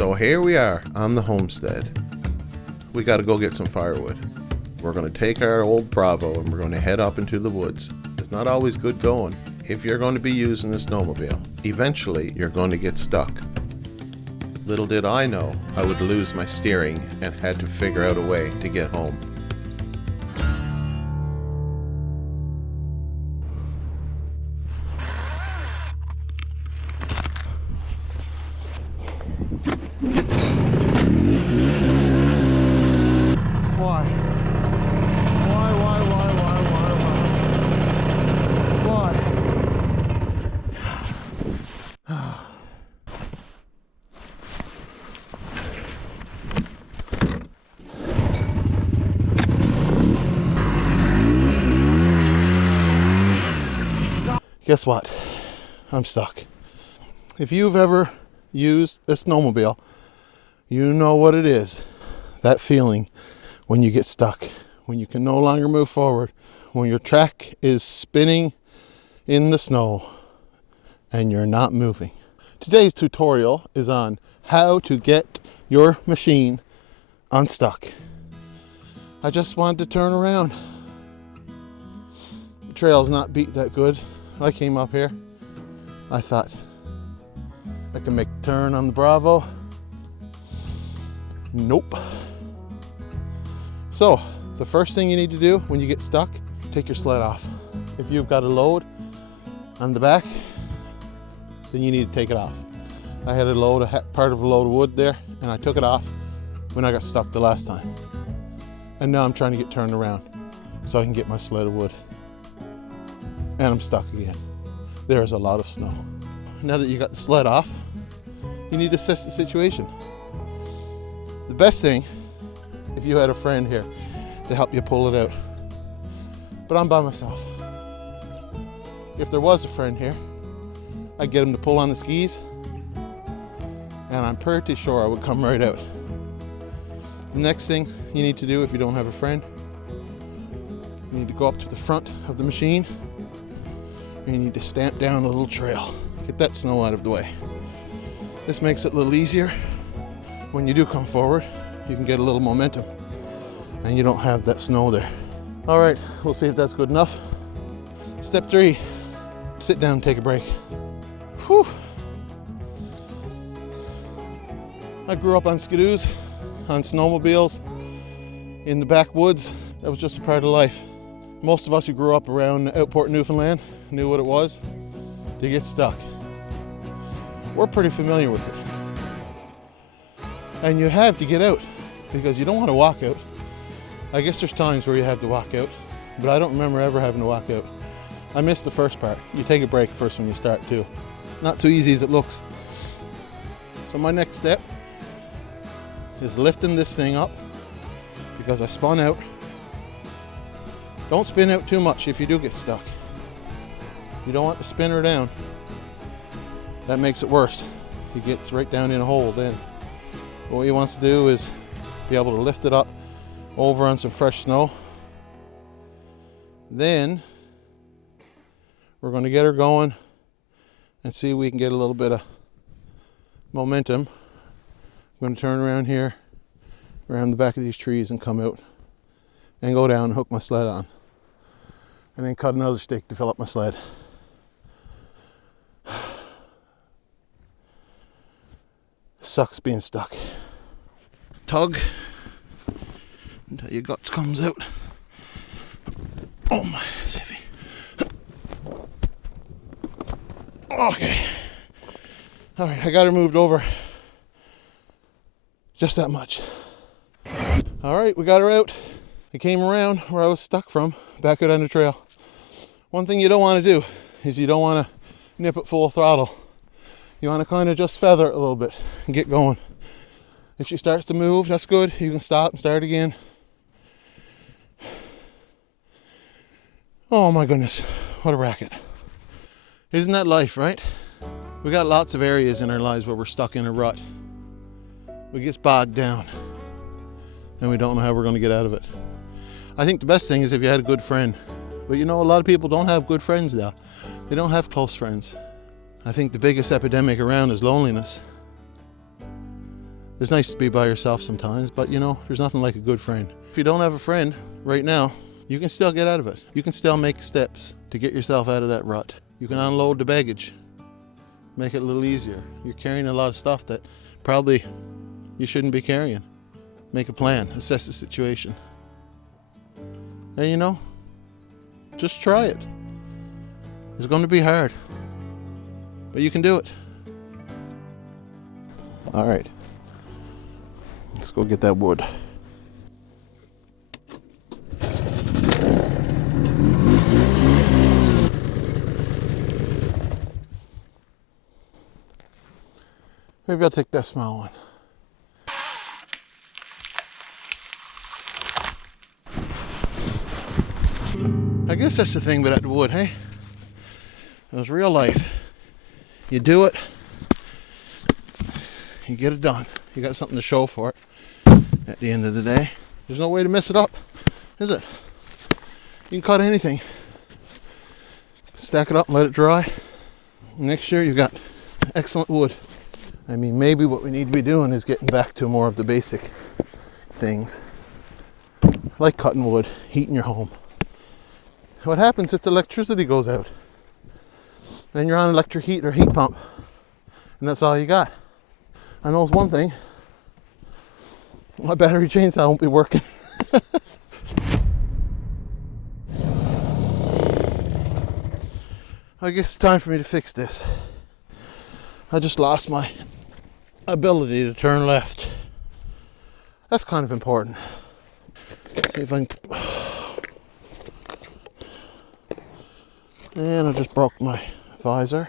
So here we are on the homestead. We gotta go get some firewood. We're gonna take our old Bravo and we're gonna head up into the woods. It's not always good going. If you're going to be using a snowmobile, eventually you're going to get stuck. Little did I know I would lose my steering and had to figure out a way to get home. Guess what? I'm stuck. If you've ever used a snowmobile, you know what it is. That feeling when you get stuck, when you can no longer move forward, when your track is spinning in the snow and you're not moving. Today's tutorial is on how to get your machine unstuck. I just wanted to turn around. The trail's not beat that good. I came up here, I thought I can make a turn on the Bravo. Nope. So the first thing you need to do when you get stuck, take your sled off. If you've got a load on the back, then you need to take it off. I had part of a load of wood there, and I took it off when I got stuck the last time. And now I'm trying to get turned around so I can get my sled of wood. And I'm stuck again. There's a lot of snow. Now that you got the sled off, you need to assess the situation. The best thing, if you had a friend here to help you pull it out. But I'm by myself. If there was a friend here, I'd get him to pull on the skis, and I'm pretty sure I would come right out. The next thing you need to do if you don't have a friend, you need to go up to the front of the machine. You need to stamp down a little trail. Get that snow out of the way. This makes it a little easier. When you do come forward, you can get a little momentum and you don't have that snow there. All right, we'll see if that's good enough. Step 3, sit down and take a break. Whew. I grew up on skidoos, on snowmobiles, in the backwoods. That was just a part of life. Most of us who grew up around Outport, Newfoundland, knew what it was to get stuck. We're pretty familiar with it. And you have to get out because you don't want to walk out. I guess there's times where you have to walk out, but I don't remember ever having to walk out. I missed the first part. You take a break first when you start too. Not so easy as it looks. So my next step is lifting this thing up because I spun out. Don't spin out too much if you do get stuck. You don't want to spin her down. That makes it worse. He gets right down in a hole then. What he wants to do is be able to lift it up over on some fresh snow. Then we're going to get her going and see if we can get a little bit of momentum. I'm going to turn around here, around the back of these trees and come out and go down and hook my sled on. And then cut another stick to fill up my sled. Sucks being stuck. Tug until your guts comes out. Oh my, it's heavy. Okay. All right, I got her moved over. Just that much. All right, we got her out. I came around where I was stuck from, back out on the trail. One thing you don't want to do is you don't want to nip it full throttle. You want to kind of just feather it a little bit and get going. If she starts to move, that's good. You can stop and start again. Oh my goodness, what a racket. Isn't that life, right? We got lots of areas in our lives where we're stuck in a rut. We get bogged down and we don't know how we're going to get out of it. I think the best thing is if you had a good friend. But you know, a lot of people don't have good friends now. They don't have close friends. I think the biggest epidemic around is loneliness. It's nice to be by yourself sometimes, but you know, there's nothing like a good friend. If you don't have a friend right now, you can still get out of it. You can still make steps to get yourself out of that rut. You can unload the baggage, make it a little easier. You're carrying a lot of stuff that probably you shouldn't be carrying. Make a plan, assess the situation. And you know, just try it. It's going to be hard, but you can do it. All right, let's go get that wood. Maybe I'll take that small one. I guess that's the thing with that wood, hey? It was real life. You do it, you get it done. You got something to show for it at the end of the day. There's no way to mess it up, is it? You can cut anything. Stack it up and let it dry. Next year you've got excellent wood. I mean, maybe what we need to be doing is getting back to more of the basic things. Like cutting wood, heating your home. What happens if the electricity goes out? Then you're on electric heat or heat pump. And that's all you got. I know it's one thing. My battery chainsaw won't be working. I guess it's time for me to fix this. I just lost my ability to turn left. That's kind of important. See if I can... And I just broke my visor.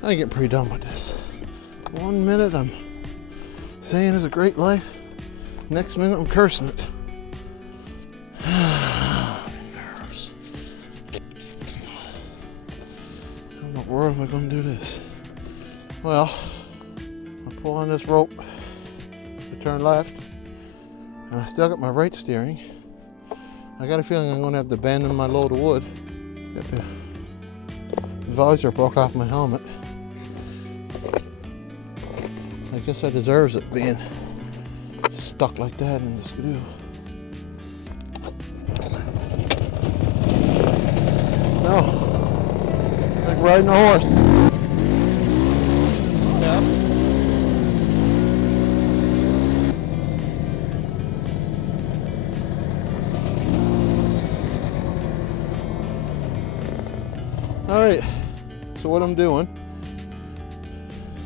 I'm getting pretty done with this. 1 minute I'm saying it's a great life. Next minute I'm cursing it. Nerves. How in the world am I going to do this? Well, I pull on this rope to turn left, and I still got my right steering. I got a feeling I'm going to have to abandon my load of wood. Got the visor broke off my helmet. I guess I deserves it being stuck like that in the skidoo. No, like riding a horse. Yeah. All right, so what I'm doing,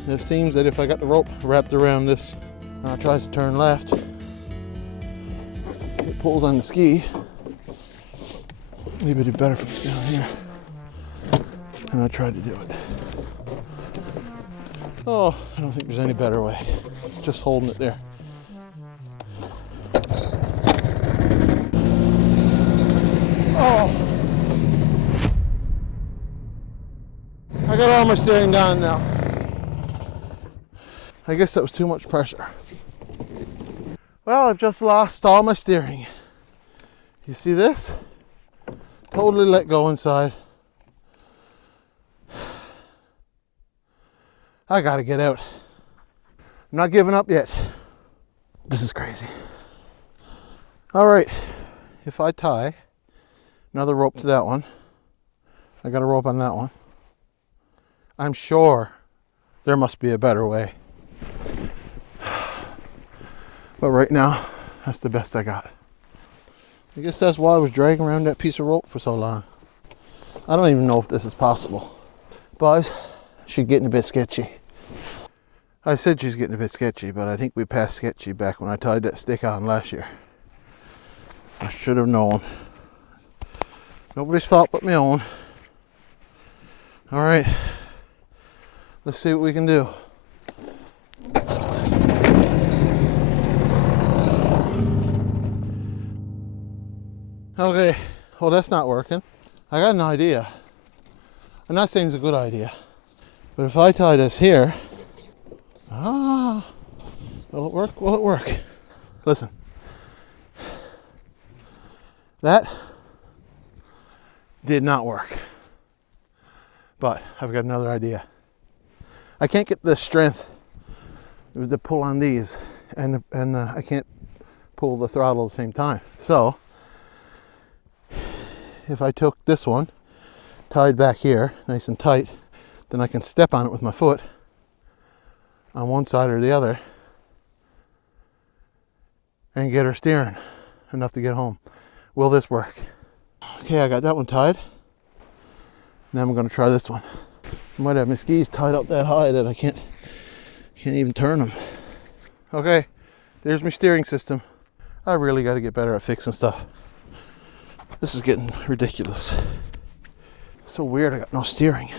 it seems that if I got the rope wrapped around this and I tries to turn left, it pulls on the ski. Maybe it'd be better if it's down here. And I tried to do it. Oh, I don't think there's any better way. Just holding it there. Oh! I got all my steering down now. I guess that was too much pressure. Well, I've just lost all my steering. You see this? Totally let go inside. I gotta get out. I'm not giving up yet. This is crazy. All right, if I tie another rope to that one, I got a rope on that one, I'm sure there must be a better way. But right now, that's the best I got. I guess that's why I was dragging around that piece of rope for so long. I don't even know if this is possible. Boys, she's getting a bit sketchy. I said she's getting a bit sketchy, but I think we passed sketchy back when I tied that stick on last year. I should have known. Nobody's fault but my own. All right, let's see what we can do. Okay, well that's not working. I got an idea. I'm not saying it's a good idea, but if I tie this here, will it work? Will it work? Listen, that did not work, but I've got another idea. I can't get the strength to pull on these, and I can't pull the throttle at the same time. So if I took this one tied back here nice and tight, then I can step on it with my foot on one side or the other and get her steering enough to get home. Will this work? Okay, I got that one tied. Now I'm going to try this one. I might have my skis tied up that high that I can't even turn them. Okay, there's my steering system. I really got to get better at fixing stuff. This is getting ridiculous. So weird, I got no steering.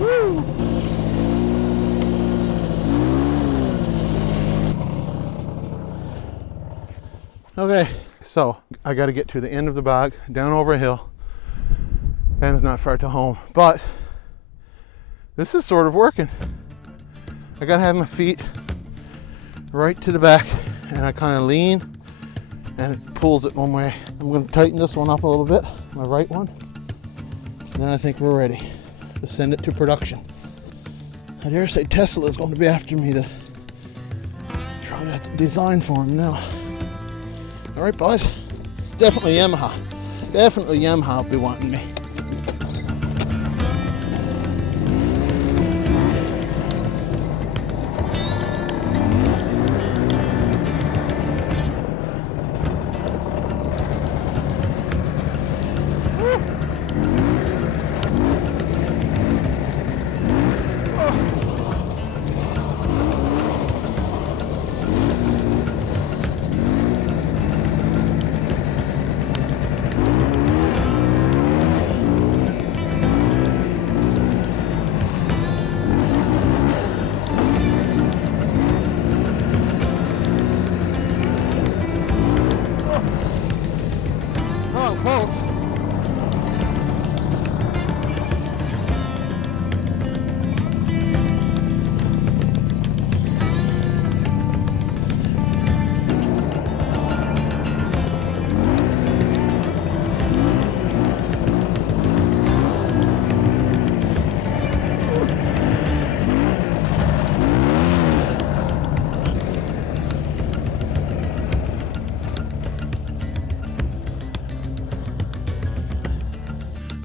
Woo! Okay, so I got to get to the end of the bog, down over a hill, and it's not far to home, but this is sort of working. I got to have my feet right to the back, and I kind of lean, and it pulls it one way. I'm going to tighten this one up a little bit, my right one, and then I think we're ready to send it to production. I dare say Tesla is going to be after me to try to design for him now. All right, boys. Definitely Yamaha. Definitely Yamaha will be wanting me. Close.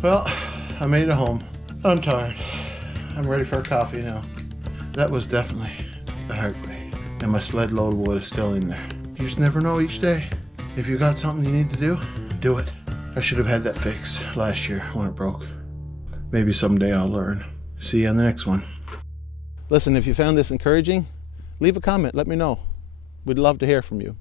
Well, I made it home. I'm tired. I'm ready for a coffee now. That was definitely the hard way. And my sled load of wood is still in there. You just never know each day. If you got something you need to do it. I should have had that fixed last year when it broke. Maybe someday I'll learn. See you on the next one. Listen, if you found this encouraging, leave a comment, let me know. We'd love to hear from you.